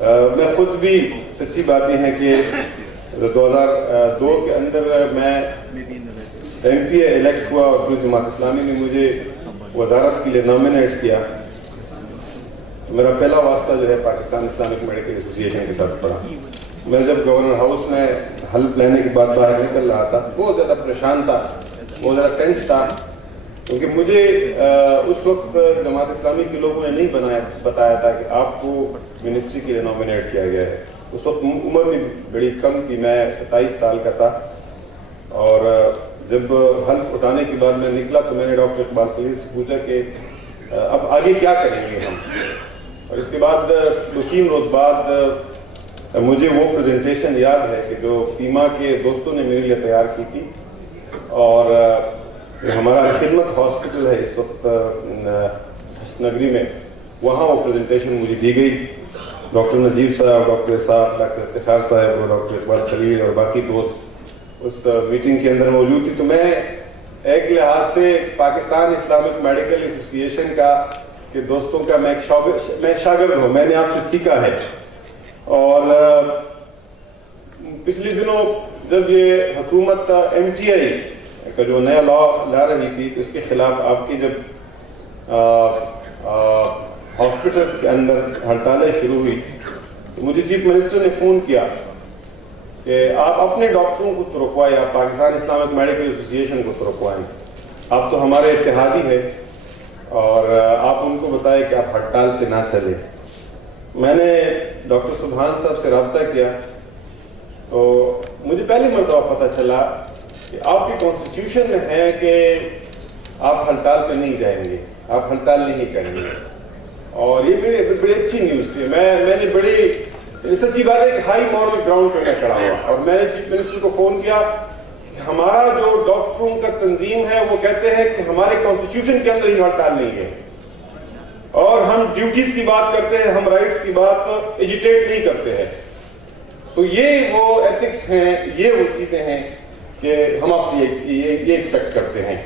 میں خود بھی سچی باتیں ہیں کہ 2002 کے اندر میں MP الیکٹ ہوا اور پھر جماعت اسلامی نے مجھے وزارت کے لیے نامینیٹ کیا. میرا پہلا واسطہ جو ہے پاکستان اسلامک میڈیکل ایسوسی ایشن کے ساتھ پڑا. میں جب گورنر ہاؤس میں حلف لینے کے بعد باہر نکل رہا تھا بہت زیادہ پریشان تھا, بہت زیادہ ٹینس تھا, کیونکہ مجھے اس وقت جماعت اسلامی کے لوگوں نے نہیں بتایا تھا کہ آپ کو منسٹری کے لیے نامینیٹ کیا گیا ہے. اس وقت عمر بھی بڑی کم تھی, میں 27 سال کا تھا. اور جب حلف اٹھانے کے بعد میں نکلا تو میں نے ڈاکٹر اقبال خلیل سے پوچھا کہ اب آگے کیا کریں گے ہم. اور اس کے بعد 2-3 روز بعد مجھے وہ پریزنٹیشن یاد ہے کہ جو پیما کے دوستوں نے میرے لیے تیار کی تھی, اور ہمارا خدمت ہاسپٹل ہے اس وقت نگری میں, وہاں وہ پریزنٹیشن مجھے دی گئی. ڈاکٹر نجیب صاحب, ڈاکٹر صاحب, ڈاکٹر افتخار صاحب اور ڈاکٹر اقبال خلیل اور باقی دوست اس میٹنگ کے اندر موجود تھی. تو میں ایک لحاظ سے پاکستان اسلامک میڈیکل ایسوسی ایشن کا کہ دوستوں کا میں شاگرد ہوں, میں نے آپ سے سیکھا ہے. اور پچھلے دنوں جب یہ حکومت MTI کا جو نیا لا لا رہی تھی تو اس کے خلاف آپ کی جب ہاسپٹلس کے اندر ہڑتالیں شروع ہوئی تو مجھے چیف منسٹر نے فون کیا کہ آپ اپنے ڈاکٹروں کو تو رکوائیں, آپ پاکستان اسلامک میڈیکل ایسوسی ایشن کو تو رکوائیں, آپ تو ہمارے اتحادی ہیں, اور آپ ان کو بتائیں کہ آپ ہڑتال پہ نہ چلیں. میں نے ڈاکٹر سبحان صاحب سے رابطہ کیا تو مجھے پہلی مرتبہ پتہ چلا کہ آپ کی کانسٹیٹیوشن میں ہے کہ آپ ہڑتال پہ نہیں جائیں گے, آپ ہڑتال نہیں کریں گے. اور یہ بڑی اچھی نیوز تھی. میں نے بڑی سچی بات ہے کہ ہائی مورل گراؤنڈ پہ میں کھڑا ہوا, اور میں نے چیف منسٹر کو فون کیا کہ ہمارا جو ڈاکٹروں کا تنظیم ہے وہ کہتے ہیں کہ ہمارے کانسٹیٹیوشن کے اندر ہی ہڑتال نہیں ہے, اور ہم ڈیوٹیز کی بات کرتے ہیں, ہم رائٹس کی بات ایجیٹیٹ نہیں کرتے ہیں. سو یہ وہ ایتھکس ہیں, یہ وہ چیزیں ہیں کہ ہم آپ سے یہ ایکسپیکٹ کرتے ہیں.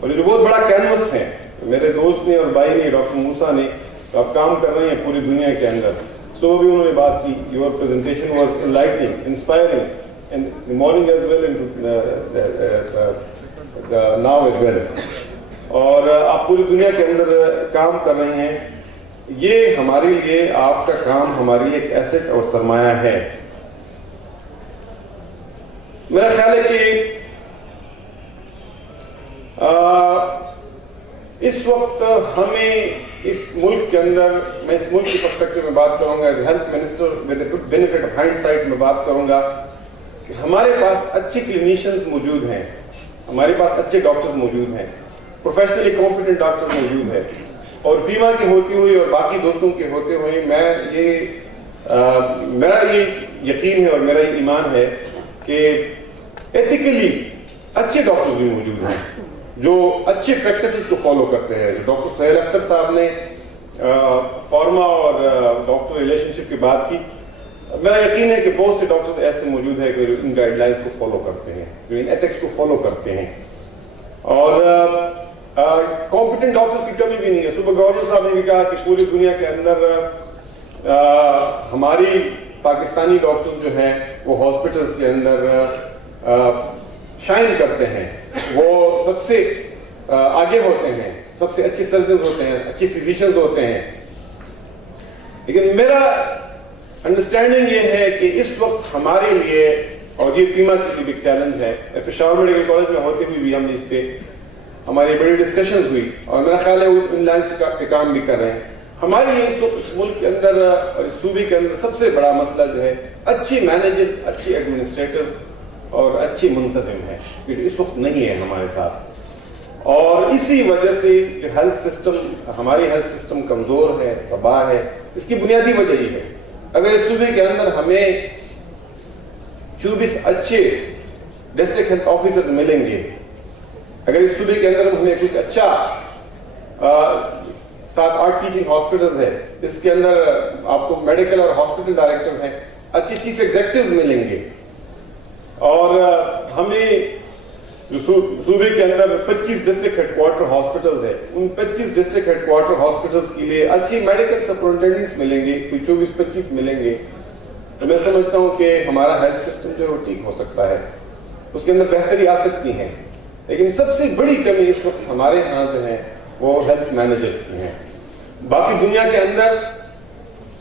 اور یہ جو بہت بڑا کینوس ہے, میرے دوست نے اور بھائی نے ڈاکٹر موسیٰ نے, آپ کام کر رہے ہیں پوری دنیا کے اندر. صبح بھی انہوں نے بات کی, your presentation was enlightening, inspiring, in the morning as well and now as well. اور آپ پوری دنیا کے اندر کام کر رہے ہیں. یہ ہمارے لیے آپ کا کام ہماری ایک ایسٹ اور سرمایہ ہے. میرا خیال ہے کہ اس وقت ہمیں اس ملک کے اندر, میں اس ملک کی پرسپیکٹو میں بات کروں گا, as health minister with a benefit of hindsight میں بات کروں گا کہ ہمارے پاس اچھے کلینیشنز موجود ہیں, ہمارے پاس اچھے ڈاکٹرز موجود ہیں, پروفیشنلی کمپیٹنٹ ڈاکٹر موجود ہیں. اور بیما کی ہوتی ہوئی اور باقی دوستوں کے ہوتے ہوئے میرا یہ یقین ہے اور میرا یہ ایمان ہے کہ ایتھیکلی اچھے ڈاکٹرز بھی موجود ہیں جو اچھے پریکٹسز کو فالو کرتے ہیں. ڈاکٹر سہیل اختر صاحب نے فارما اور ڈاکٹر ریلیشن شپ کی بات کی. میرا یقین ہے کہ بہت سے ڈاکٹرز ایسے موجود ہیں کہ ان گائیڈ لائنز کو فالو کرتے ہیں, جو ان ایتھکس کو فالو کرتے ہیں. اور کمپیٹنٹ ڈاکٹرز کی کمی بھی نہیں ہے. صبح گورنر صاحب نے بھی کہا کہ پوری دنیا کے اندر ہماری پاکستانی ڈاکٹرز جو ہیں وہ ہاسپٹلز کے اندر شائن کرتے ہیں, وہ سب سے آگے ہوتے ہیں, سب سے اچھے سرجنز ہوتے ہیں, اچھے فزیشنز ہوتے ہیں. لیکن میرا انڈرسٹینڈنگ یہ ہے کہ اس وقت ہمارے لیے, اور یہ بیما کے لیے بھی چیلنج ہے, پشاور میڈیکل کالج میں ہوتے ہوئے بھی ہم نے اس پہ ہماری بڑی ڈسکشنز ہوئی, اور میرا خیال ہے اس ان لائن سے کام بھی کر رہے ہیں. ہمارے لیے اس وقت اس ملک کے اندر اور اس صوبے کے اندر سب سے بڑا مسئلہ جو ہے اچھی مینیجرز, اچھی ایڈمنسٹریٹرز اور اچھی منتظم ہیں, اس وقت نہیں ہے ہمارے ساتھ. اور اسی وجہ سے جو ہیلتھ سسٹم, ہماری ہیلتھ سسٹم کمزور ہے, تباہ ہے. اس کی بنیادی وجہ یہ ہے, اگر اس صوبے کے اندر ہمیں 24 اچھے ڈسٹرکٹ ہیلتھ آفیسرز ملیں گے, اگر اس صوبے کے اندر ہمیں کچھ اچھا 7-8 ٹیچنگ ہاسپٹلز ہیں, اس کے اندر آپ تو میڈیکل اور ہاسپٹل ڈائریکٹرز ہیں, اچھے چیف ایگزیکٹوز ملیں گے, اور ہمیں جو صوبے کے اندر 25 ڈسٹرکٹ ہیڈ کوارٹر ہاسپٹلز ہے، ان 25 ڈسٹرکٹ ہیڈ کوارٹر ہاسپٹلز کے لیے اچھی میڈیکل سپرنٹینڈنٹس ملیں گے، کوئی 24-25 ملیں گے، تو میں سمجھتا ہوں کہ ہمارا ہیلتھ سسٹم جو ہے وہ ٹھیک ہو سکتا ہے، اس کے اندر بہتری آ سکتی ہے۔ لیکن سب سے بڑی کمی اس وقت ہمارے ہاں جو ہے وہ ہیلتھ مینیجرز کی ہیں۔ باقی دنیا کے اندر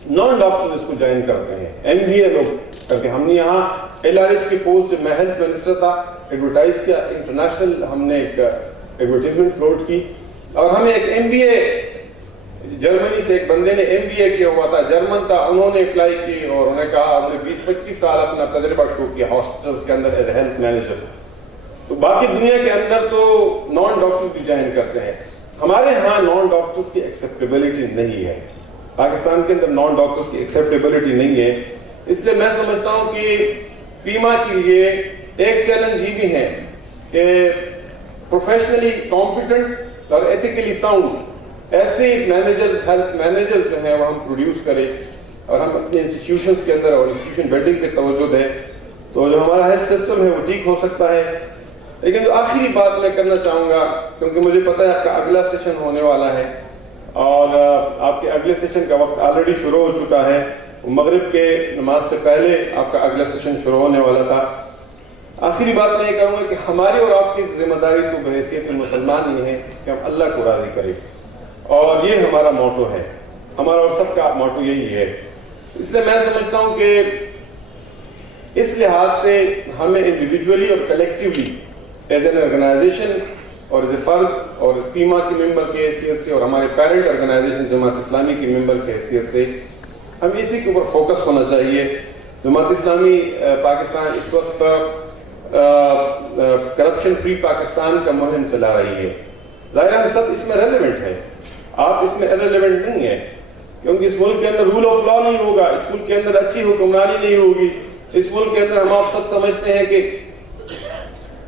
نان ڈاکٹرز اس کو جوائن کرتے ہیں، MBA لوگ کر کے۔ ہم نے یہاں LRH کی پوسٹ جب میں ہیلتھ منسٹر تھا ایڈورٹائز کیا، انٹرنیشنل ہم نے ایک ایڈورٹائزمنٹ فلوٹ کی، اور ہمیں ایک MBA جرمنی سے ایک بندے نے MBA کیا ہوا تھا، جرمن تھا، انہوں نے اپلائی کی اور انہوں نے کہا ہم نے 20-25 سال اپنا تجربہ شروع کیا ہاسپٹلز کے اندر ایز اے ہیلتھ مینیجر۔ تو باقی دنیا کے اندر تو نان ڈاکٹرز بھی جوائن کرتے ہیں، ہمارے ہاں نان ڈاکٹرز کی ایکسیپٹیبلٹی نہیں ہے، پاکستان کے اندر نان ڈاکٹرز کی ایکسیپٹیبلٹی نہیں ہے۔ اس لیے میں سمجھتا ہوں کہ پیما کے لیے ایک چیلنج یہ بھی ہے کہ پروفیشنلی کمپیٹنٹ اور ایتھیکلی ساؤنڈ ایسے مینیجرز، ہیلتھ مینیجرز جو ہیں وہ ہم پروڈیوس کریں اور ہم اپنے انسٹیٹیوشنز کے اندر اور انسٹیٹیوشن بیلڈنگ پہ توجہ دیں، تو جو ہمارا ہیلتھ سسٹم ہے وہ ٹھیک ہو سکتا ہے۔ لیکن جو آخری بات میں کرنا چاہوں گا، کیونکہ مجھے پتہ ہے آپ کا اگلا سیشن ہونے والا ہے اور آپ کے اگلے سیشن کا وقت آلریڈی شروع ہو چکا ہے، مغرب کے نماز سے پہلے آپ کا اگلا سیشن شروع ہونے والا تھا۔ آخری بات میں یہ کہوں گا کہ ہماری اور آپ کی ذمہ داری تو بحیثیت مسلمان یہ ہے کہ ہم اللہ کو راضی کریں، اور یہ ہمارا موٹو ہے، ہمارا اور سب کا موٹو یہی ہے۔ اس لیے میں سمجھتا ہوں کہ اس لحاظ سے ہمیں انڈیویجولی اور کلیکٹیولی ایز این آرگنائزیشن اور ایز اے فرد اور پیما کے ممبر کی حیثیت سے اور ہمارے پیرنٹ آرگنائزیشن جماعت اسلامی کی ممبر کی حیثیت سے ہمیں اسی کے اوپر فوکس ہونا چاہیے۔ جماعت اسلامی پاکستان اس وقت کرپشن فری پاکستان کا مہم چلا رہی ہے۔ ظاہر ہم سب اس میں ریلیونٹ ہیں، آپ اس میں ریلیونٹ نہیں ہیں، کیونکہ اس ملک کے اندر رول آف لا نہیں ہوگا، اس ملک کے اندر اچھی حکمرانی نہیں ہوگی، اس ملک کے اندر ہم آپ سب سمجھتے ہیں کہ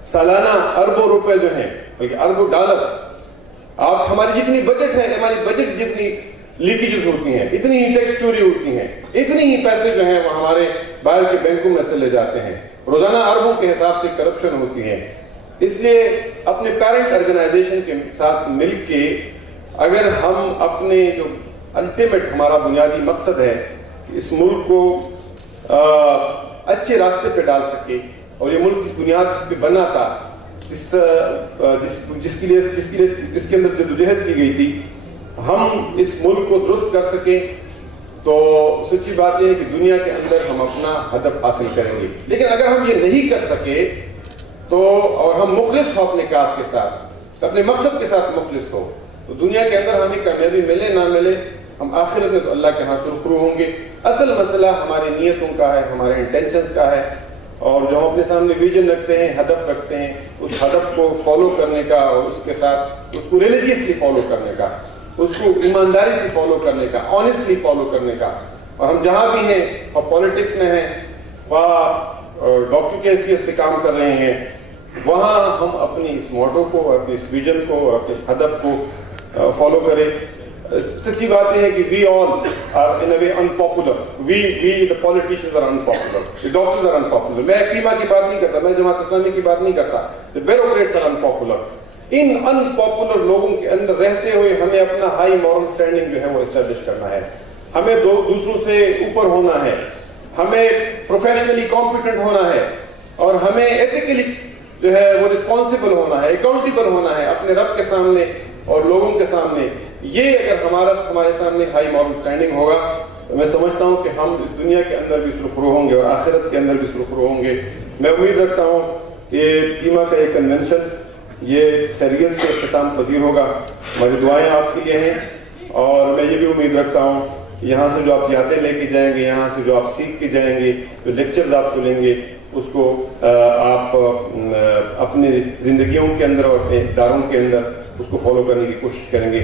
سالانہ اربوں روپے جو ہیں بلکہ اربوں ڈالر، آپ ہماری جتنی بجٹ ہے، ہماری بجٹ جتنی لیکیجز ہوتی ہیں، اتنی ہی ٹیکس چوری ہوتی ہیں، اتنی ہی پیسے جو ہیں وہ ہمارے باہر کے بینکوں میں چلے جاتے ہیں، روزانہ اربوں کے حساب سے کرپشن ہوتی ہے۔ اس لیے اپنے پیرنٹ آرگنائزیشن کے ساتھ مل کے اگر ہم اپنے جو الٹیمیٹ ہمارا بنیادی مقصد ہے کہ اس ملک کو اچھے راستے پہ ڈال سکے، اور یہ ملک جس بنیاد پہ بنا تھا، جس کے اندر جدوجہد کی گئی تھی، ہم اس ملک کو درست کر سکیں، تو سچی بات یہ ہے کہ دنیا کے اندر ہم اپنا ہدف حاصل کریں گے۔ لیکن اگر ہم یہ نہیں کر سکے تو، اور ہم مخلص ہو اپنے کاز کے ساتھ، اپنے مقصد کے ساتھ مخلص ہو، تو دنیا کے اندر ہمیں کامیابی ملے نہ ملے، ہم آخرت میں تو اللہ کے ہاں سرخرو ہوں گے۔ اصل مسئلہ ہماری نیتوں کا ہے، ہمارے انٹینشنز کا ہے، اور جو ہم اپنے سامنے ویژن رکھتے ہیں، ہدف رکھتے ہیں، اس ہدف کو فالو کرنے کا، اور اس کے ساتھ اس کو ریلیجیسلی فالو کرنے کا، اس کو ایمانداری سے فالو کرنے کا، آنیسٹلی فالو کرنے کا۔ اور ہم جہاں بھی ہیں، اور پولیٹکس میں ہیں، ڈاکٹر کی حیثیت سے کام کر رہے ہیں، وہاں ہم اپنی اس موٹو کو اور اپنی اس ویژن کو اور اپنے اس ہدف کو فالو کریں۔ سچی بات یہ ہے کہ we all are in a way unpopular. We the politicians are unpopular. The doctors are unpopular. میں پیما کی بات نہیں کرتا، میں جماعت اسلامی کی بات نہیں کرتا. The bureaucrats are unpopular. In unpopular لوگوں کے اندر رہتے ہوئے ہمیں اپنا ہائی مورل سٹینڈنگ جو ہے وہ اسٹیبلش کرنا ہے، ہمیں دوسروں سے اوپر ہونا ہے، ہمیں پروفیشنلی کمپیٹنٹ ہونا ہے، اور ہمیں ایتھیکلی جو ہے وہ رسپانسبل ہونا ہے، اکاؤنٹیبل ہونا ہے اپنے رب کے سامنے اور لوگوں کے سامنے۔ یہ اگر ہمارے سامنے ہائی مورل سٹینڈنگ ہوگا تو میں سمجھتا ہوں کہ ہم اس دنیا کے اندر بھی سرخرو ہوں گے اور آخرت کے اندر بھی سرخرو ہوں گے۔ میں امید رکھتا ہوں کہ پیما کا یہ کنونشن یہ خیریت سے اختتام پذیر ہوگا۔ ہماری دعائیں آپ کے لیے ہیں، اور میں یہ بھی امید رکھتا ہوں کہ یہاں سے جو آپ یادیں لے کے جائیں گے، یہاں سے جو آپ سیکھ کے جائیں گے، جو لیکچرز آپ سنیں گے، اس کو آپ اپنی زندگیوں کے اندر اور اپنے اداروں کے اندر اس کو فالو کرنے کی کوشش کریں گے۔